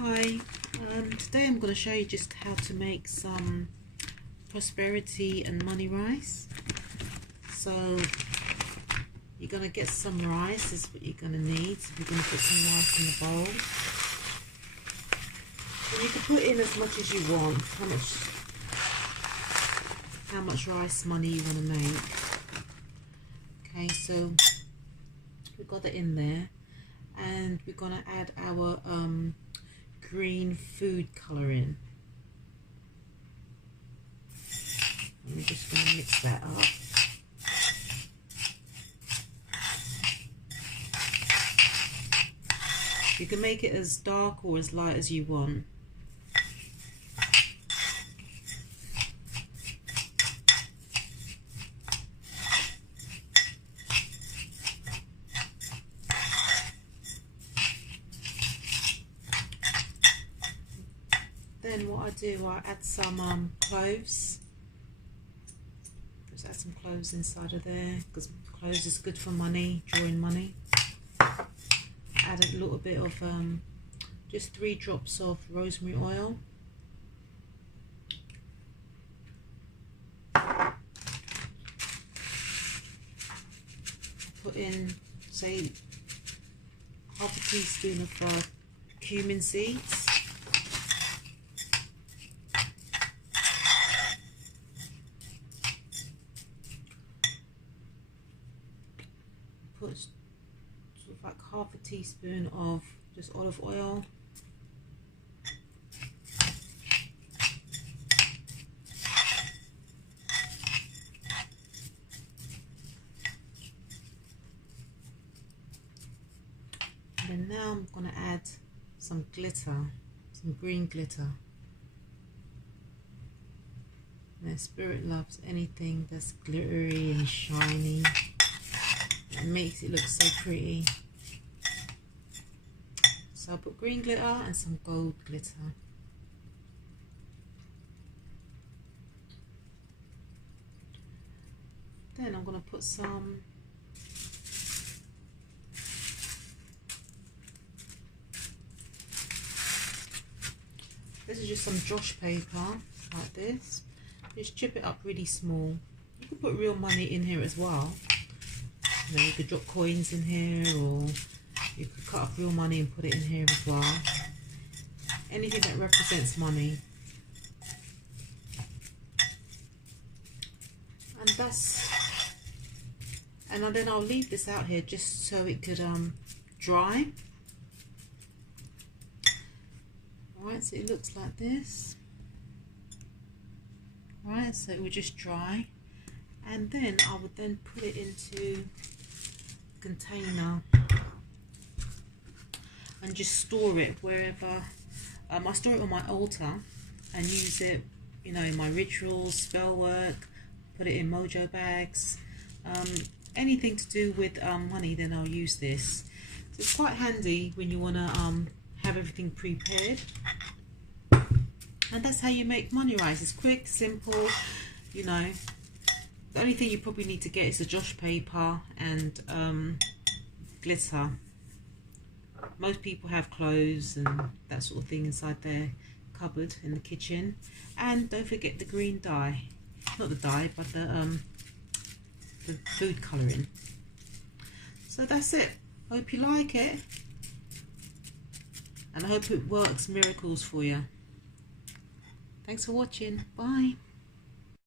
Hi, today I'm going to show you just how to make some prosperity and money rice. So you're going to get some rice, this is what you're going to need. So you're going to put some rice in the bowl. And you can put in as much as you want, how much rice money you want to make. Okay, so we've got it in there, and we're going to add our green food colouring. And we're just going to mix that up. You can make it as dark or as light as you want. Then what I do, I add some cloves. Just add some cloves inside of there, because cloves is good for money, drawing money. Add a little bit of, just 3 drops of rosemary oil. Put in, say, half a teaspoon of cumin seeds. Put sort of like half a teaspoon of just olive oil. And then now I'm going to add some glitter, some green glitter. Now Spirit loves anything that's glittery and shiny. It makes it look so pretty. So I'll put green glitter and some gold glitter. Then I'm going to put some this is just some Josh paper, like this. Just chip it up really small. You can put real money in here as well. You could drop coins in here, or you could cut up real money and put it in here as well. Anything that represents money. And then I'll leave this out here just so it could dry. Alright, so it looks like this. Alright, so it will just dry. And then I would then put it into a container and just store it wherever. I store it on my altar and use it, you know, in my rituals, spell work, put it in mojo bags, anything to do with money, then I'll use this. So it's quite handy when you want to have everything prepared. And that's how you make money rice. It's quick, simple, you know. The only thing you probably need to get is the Josh paper and glitter. Most people have cloves and that sort of thing inside their cupboard in the kitchen. And don't forget the green dye. Not the dye, but the food colouring. So that's it. Hope you like it. And I hope it works miracles for you. Thanks for watching. Bye.